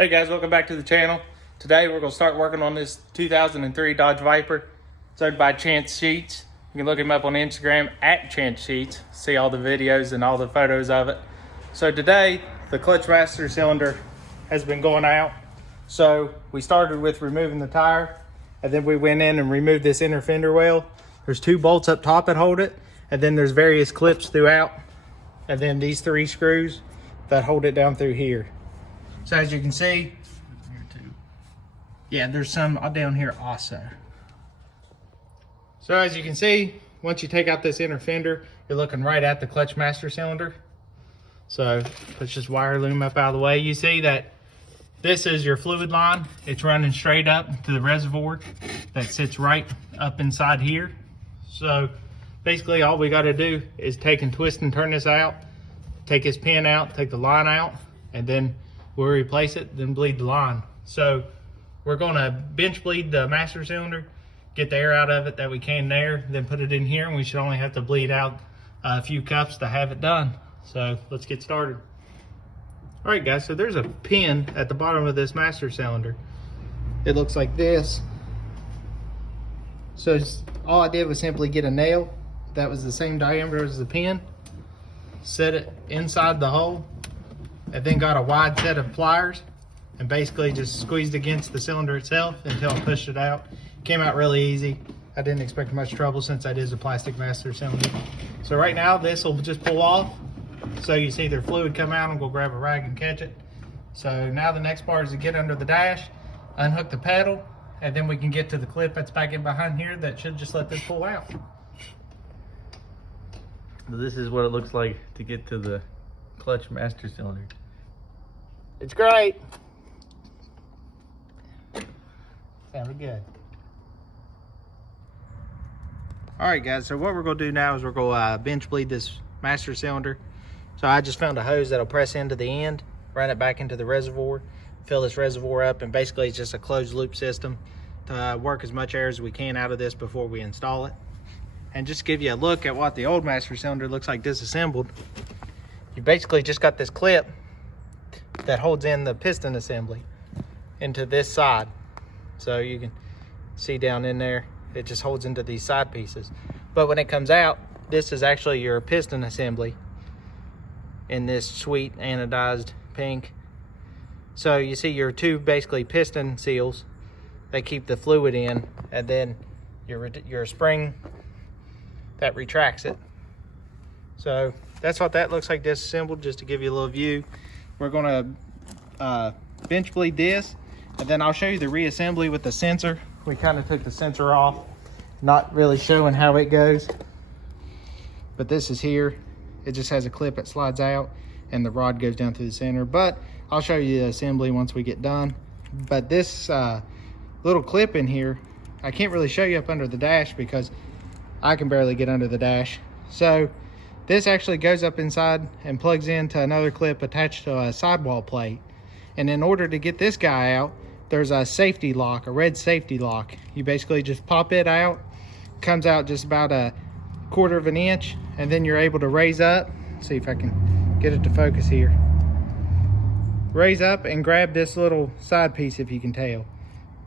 Hey guys, welcome back to the channel. Today we're going to start working on this 2003 Dodge Viper. It's owned by Chance Sheets. You can look him up on Instagram at Chance Sheets. See all the videos and all the photos of it. So today, the clutch master cylinder has been going out. So we started with removing the tire, and then we went in and removed this inner fender well. There's two bolts up top that hold it, and then there's various clips throughout, and then these three screws that hold it down through here. So as you can see, yeah, there's some down here also. So as you can see, once you take out this inner fender, you're looking right at the clutch master cylinder. So let's just wire loom up out of the way. You see that this is your fluid line. It's running straight up to the reservoir that sits right up inside here. So basically all we got to do is take and twist and turn this out, take this pin out, take the line out, and then we'll replace it, then bleed the line. So we're gonna bench bleed the master cylinder, get the air out of it that we can there, then put it in here, and we should only have to bleed out a few cups to have it done. So let's get started. All right guys, so there's a pin at the bottom of this master cylinder. It looks like this. So all I did was simply get a nail that was the same diameter as the pin, set it inside the hole, and then got a wide set of pliers and basically just squeezed against the cylinder itself until I pushed it out. Came out really easy. I didn't expect much trouble since that is a plastic master cylinder. So right now this will just pull off. So you see their fluid come out, and go grab a rag and catch it. So now the next part is to get under the dash, unhook the pedal, and then we can get to the clip that's back in behind here that should just let this pull out. This is what it looks like to get to the clutch master cylinder. It's great. Sounded good. All right guys, so what we're gonna do now is we're gonna bench bleed this master cylinder. So I just found a hose that'll press into the end, run it back into the reservoir, fill this reservoir up, and basically it's just a closed loop system to work as much air as we can out of this before we install it. And just to give you a look at what the old master cylinder looks like disassembled, you basically just got this clip that holds in the piston assembly into this side. So you can see down in there, it just holds into these side pieces. But when it comes out, this is actually your piston assembly in this sweet anodized pink. So you see your two basically piston seals that keep the fluid in, and then your spring that retracts it. So that's what that looks like disassembled, just to give you a little view. We're gonna bench bleed this, and then I'll show you the reassembly with the sensor. We kind of took the sensor off, not really showing how it goes. But this is here. It just has a clip that slides out, and the rod goes down through the center. But I'll show you the assembly once we get done. But this little clip in here, I can't really show you up under the dash because I can barely get under the dash. So this actually goes up inside and plugs into another clip attached to a sidewall plate. And in order to get this guy out, there's a safety lock, a red safety lock. You basically just pop it out, comes out just about a 1/4 of an inch, and then you're able to raise up. See if I can get it to focus here. Raise up and grab this little side piece if you can tell.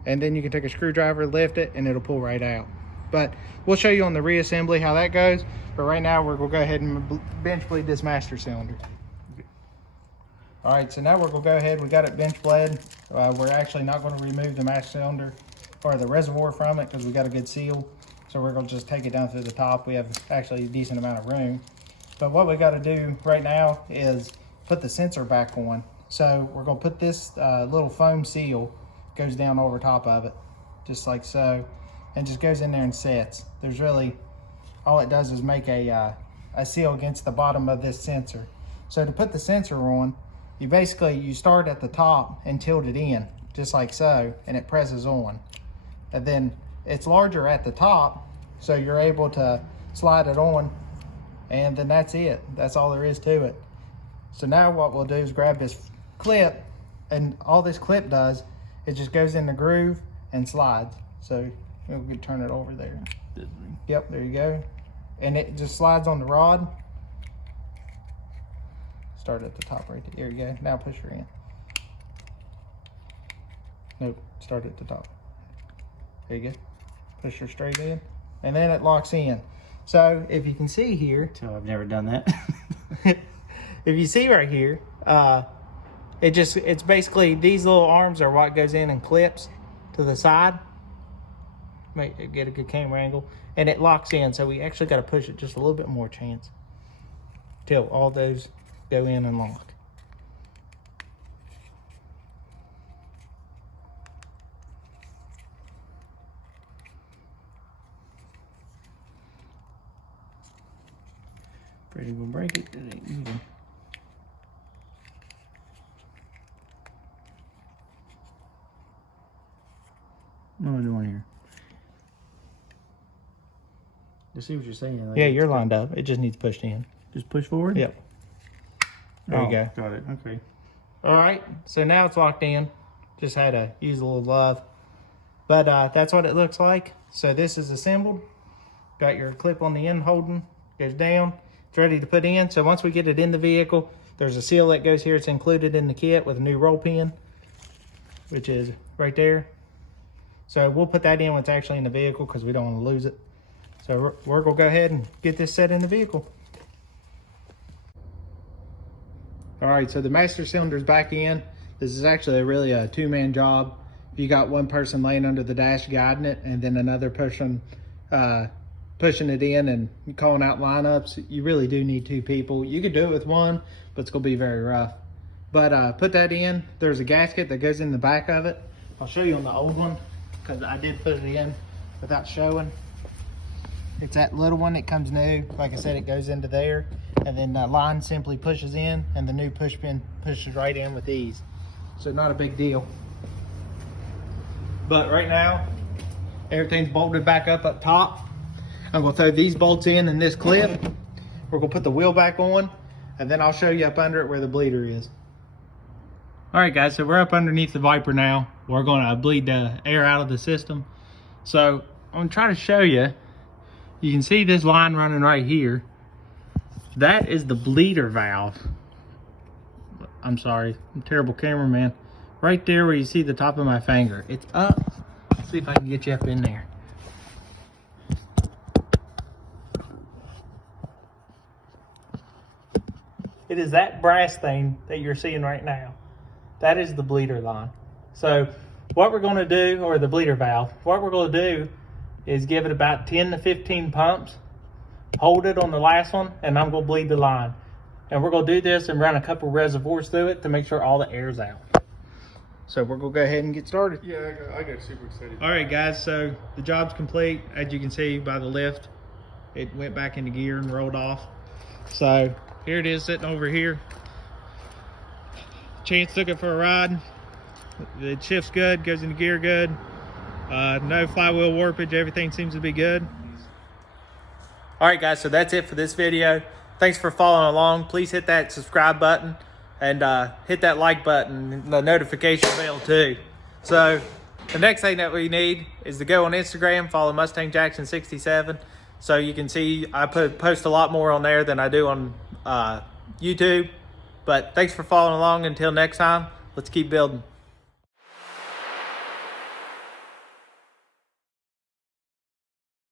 And then you can take a screwdriver, lift it, and it'll pull right out. But we'll show you on the reassembly how that goes. But right now we're gonna go ahead and bench bleed this master cylinder. All right, so now we're gonna go ahead, we got it bench bled. We're actually not gonna remove the master cylinder or the reservoir from it because we got a good seal. So we're gonna just take it down through the top. We have actually a decent amount of room. But what we gotta do right now is put the sensor back on. So we're gonna put this little foam seal, goes down over top of it, just like so, and just goes in there and sets. There's really, all it does is make a seal against the bottom of this sensor. So to put the sensor on, you start at the top and tilt it in, just like so, and it presses on. And then it's larger at the top, so you're able to slide it on, and then that's it. That's all there is to it. So now what we'll do is grab this clip, and all this clip does, it just goes in the groove and slides. So we can turn it over there. Yep, there you go. And it just slides on the rod. Start at the top right there. There you go. Now push her in. Nope, start at the top. There you go. Push her straight in, and then it locks in. So if you can see here, So I've never done that. if you see right here, it's basically these little arms are what goes in and clips to the side. Get a good camera angle, and it locks in. So we actually got to push it just a little bit more chance till all those go in and lock. Pretty will break it. It ain't moving. What am I doing here? I see what you're saying. Like Yeah, you're lined up. It just needs pushed in. Just push forward? Yep. There you go. Got it. Okay. All right, so now it's locked in. Just had to use a little love. But that's what it looks like. So this is assembled. Got your clip on the end holding. Goes down. It's ready to put in. So once we get it in the vehicle, there's a seal that goes here. It's included in the kit with a new roll pin, which is right there. So we'll put that in when it's actually in the vehicle because we don't want to lose it. So we're going to go ahead and get this set in the vehicle. All right, so the master cylinder's back in. This is actually really a two-man job. You got one person laying under the dash guiding it, and then another person pushing it in and calling out lineups. You really do need two people. You could do it with one, but it's gonna be very rough. But put that in. There's a gasket that goes in the back of it. I'll show you on the old one because I did put it in without showing. It's that little one that comes new. Like I said, it goes into there, and then the line simply pushes in, and the new push pin pushes right in with ease. So not a big deal. But right now, everything's bolted back up top. I'm gonna throw these bolts in this clip. We're gonna put the wheel back on, and then I'll show you up under it where the bleeder is. All right, guys, so we're up underneath the Viper now. We're gonna bleed the air out of the system. So I'm gonna try to show you. You can see this line running right here. That is the bleeder valve. I'm sorry, I'm a terrible cameraman. Right there where you see the top of my finger. It's up. Let's see if I can get you up in there. It is that brass thing that you're seeing right now. That is the bleeder line. So what we're gonna do, or the bleeder valve, what we're gonna do is give it about 10 to 15 pumps, hold it on the last one, and I'm gonna bleed the line. And we're gonna do this and run a couple reservoirs through it to make sure all the air's out. So we're gonna go ahead and get started. Yeah, I got super excited. All right, guys, so the job's complete. As you can see by the lift, it went back into gear and rolled off. So here it is sitting over here. Chance took it for a ride. It shifts good, goes into gear good. No flywheel warpage, everything seems to be good. All right, guys, so that's it for this video. Thanks for following along. Please hit that subscribe button and hit that like button and the notification bell too. So the next thing that we need is to go on Instagram, follow Mustang Jackson 67. So you can see I post a lot more on there than I do on YouTube. But thanks for following along. Until next time, let's keep building.